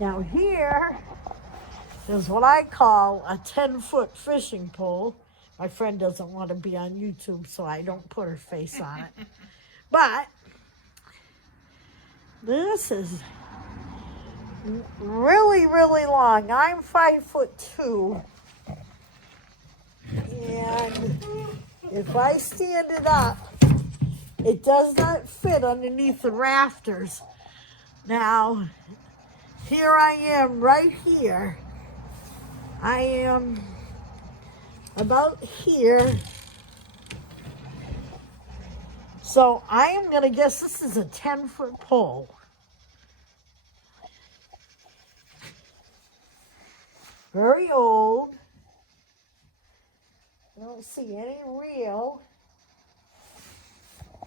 Now here is what I call a 10-foot fishing pole. My friend doesn't want to be on YouTube, so I don't put her face on it. But this is really, really long. I'm 5'2", and if I stand it up, it does not fit underneath the rafters. Now, here I am right here. I am about here. So I am going to guess this is a 10-foot pole. Very old. I don't see any reel,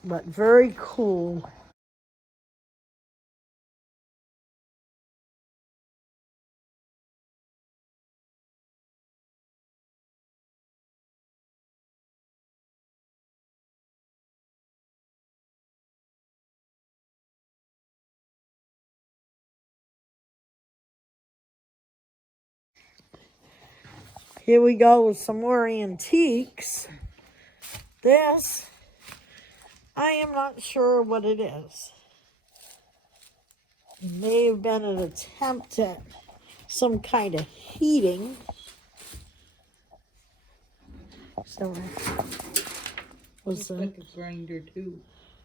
but very cool. Here we go with some more antiques. This, I am not sure what it is. It may have been an attempt at some kind of heating. So, Looks like a grinder too,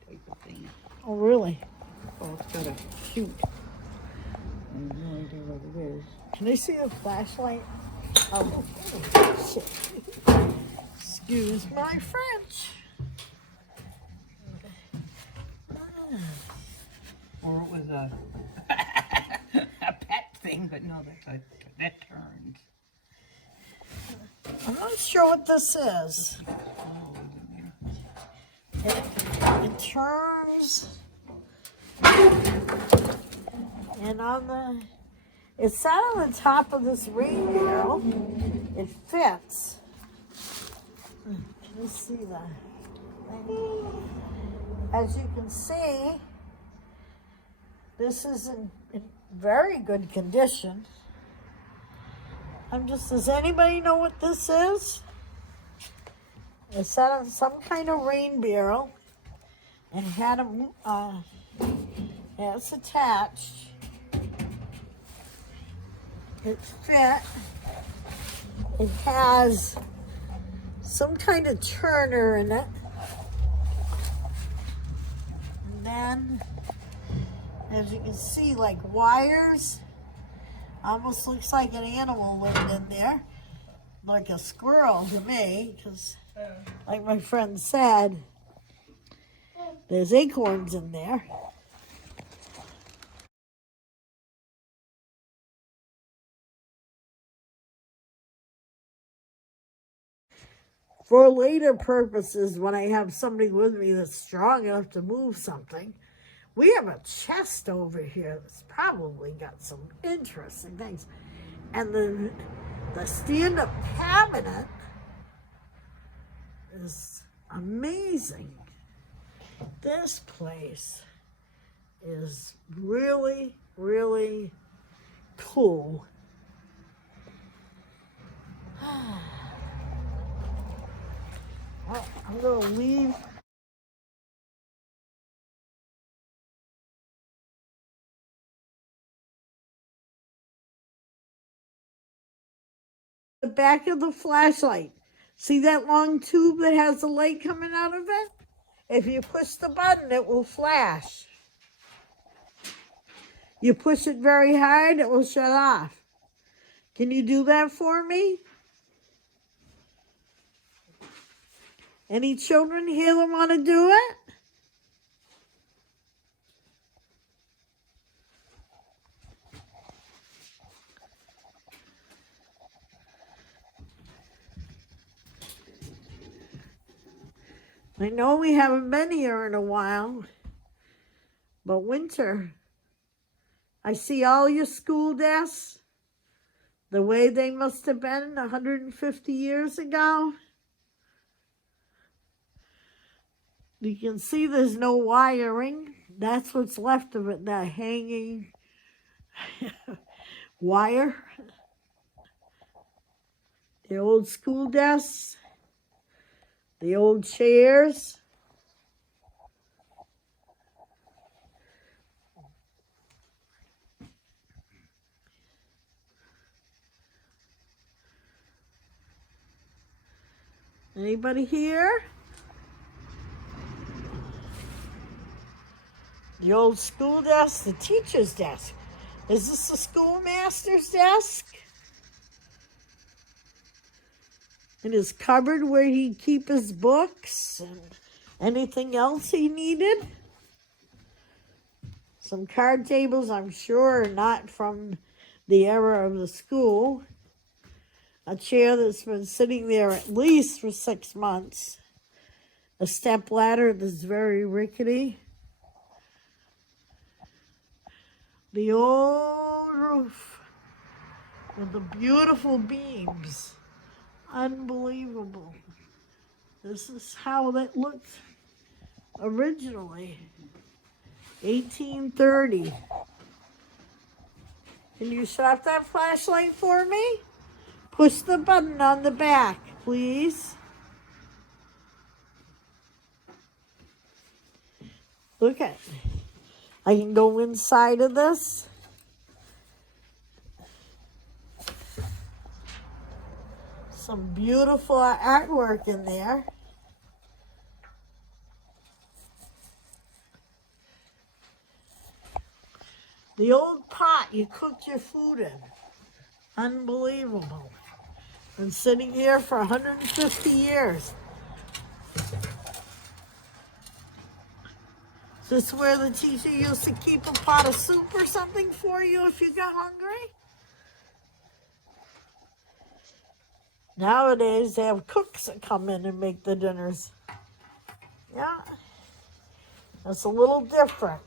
type of thing. Oh, really? Oh, it's got a chute. I have no idea what it is. Can I see the flashlight? Oh, shit. Excuse my French. Or it was a a pet thing, but no, that turns. I'm not sure what this is. Oh, It turns, and on the, it's set on the top of this ring barrel. It fits. Can you see that? As you can see, this is in very good condition. Does anybody know what this is? It's set on some kind of rain barrel and had a, it's attached. It's fit. It has some kind of turner in it. And then, as you can see, like wires. Almost looks like an animal living in there. Like a squirrel to me, because like my friend said, there's acorns in there. For later purposes, when I have somebody with me that's strong enough to move something, we have a chest over here that's probably got some interesting things. And the stand-up cabinet is amazing. This place is really, really cool. Well, I'm going to leave. The back of the flashlight. See that long tube that has the light coming out of it? If you push the button, it will flash. You push it very hard, it will shut off. Can you do that for me? Any children here that want to do it? I know we haven't been here in a while, but winter. I see all your school desks, the way they must have been 150 years ago. You can see there's no wiring. That's what's left of it, that hanging wire. The old school desks. The old chairs. Anybody here? The old school desk, the teacher's desk. Is this the schoolmaster's desk? In his cupboard where he'd keep his books and anything else he needed. Some card tables, I'm sure, are not from the era of the school. A chair that's been sitting there at least for 6 months. A step ladder that's very rickety. The old roof with the beautiful beams. Unbelievable. This is how that looked originally. 1830. Can you shut off that flashlight for me? Push the button on the back, please. Look at it. I can go inside of this. Some beautiful artwork in there. The old pot you cooked your food in. Unbelievable. Been sitting here for 150 years. Is this where the teacher used to keep a pot of soup or something for you if you got hungry? Nowadays, they have cooks that come in and make the dinners. Yeah, that's a little different.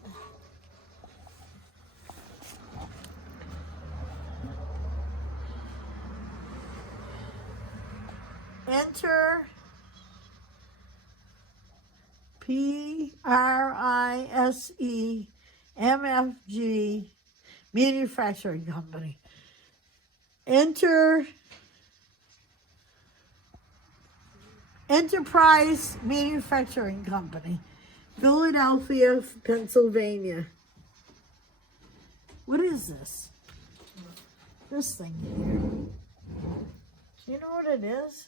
Enter PRISE MFG Manufacturing Company. Enter Enterprise Manufacturing Company, Philadelphia, Pennsylvania. What is this? This thing here. Do you know what it is?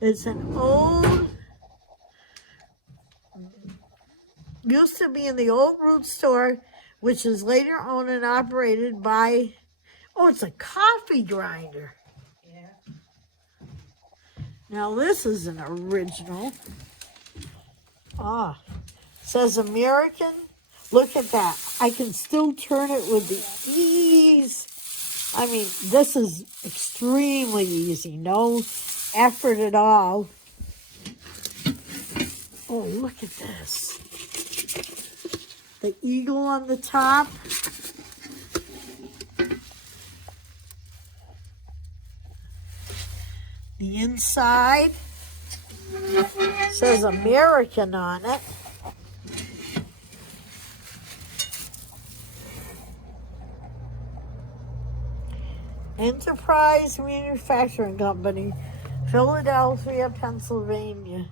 It's an old, used to be in the old root store, which is later owned and operated by, oh, it's a coffee grinder. Yeah. Now this is an original. Ah, says American. Look at that. I can still turn it with the ease. I mean, this is extremely easy. No effort at all. Oh, look at this. The eagle on the top. The inside says American on it. Enterprise Manufacturing Company, Philadelphia, Pennsylvania.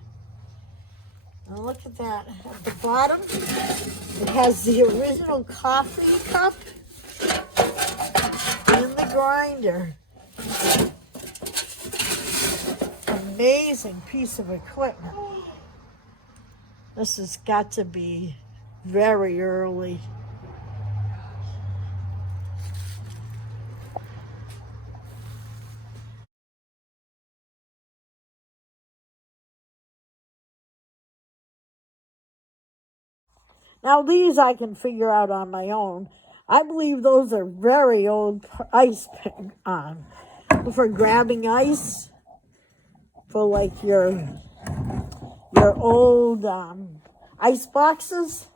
Now look at that. At the bottom, it has the original coffee cup in the grinder. Amazing piece of equipment. This has got to be very early. Now these I can figure out on my own. I believe those are very old ice pick on for grabbing ice for like your old ice boxes.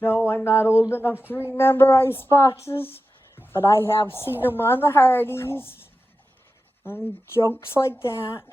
No, I'm not old enough to remember ice boxes, but I have seen them on the Hardee's and jokes like that.